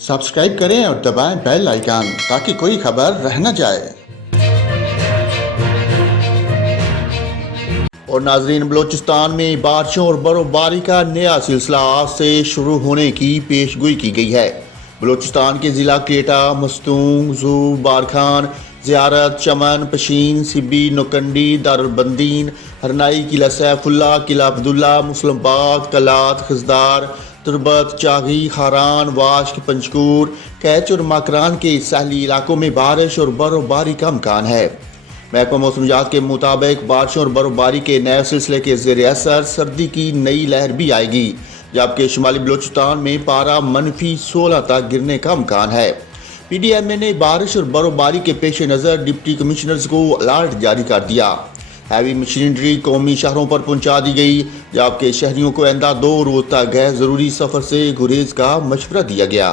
Subscribe करें और दबाएं बेल आइकन ताकि कोई खबर रह न जाए। और नाजरीन, बलूचिस्तान में बारिशों और बर्फबारी का नया सिलसिला आज से शुरू होने की पेशगोई की गई है। बलूचिस्तान के ज़िला क्वेटा, मस्तूंग, जू, बारखान, ज़ियारत, चमन, पशीन, सिब्बी, नोकंडी, दारुलबंदीन, हरनाई, किला सैफुल्ला, किला अब्दुल्ला, मुस्लिम बाग, कलात, खजदार, तुरबत, चागी, खारान, वाश्क, पंचकूर, कैच और माकरान के साहली इलाकों में बारिश और बर्फबारी का इम्कान है। महकमा मौसमियात के मुताबिक बारिशों और बर्फबारी के नए सिलसिले के ज़ेर असर सर्दी की नई लहर भी आएगी, जबकि शुमाली बलूचिस्तान में पारा -16 तक गिरने का इम्कान है। PDMA ने बारिश और बर्फबारी के पेश नज़र डिप्टी कमिश्नर्स को अलर्ट जारी कर दिया। हैवी मशीनरी कौमी शहरों पर पहुंचा दी गई, जबकि शहरियों को आइंदा 2 रोज तक गैर ज़रूरी सफ़र से गुरेज का मशवरा दिया गया।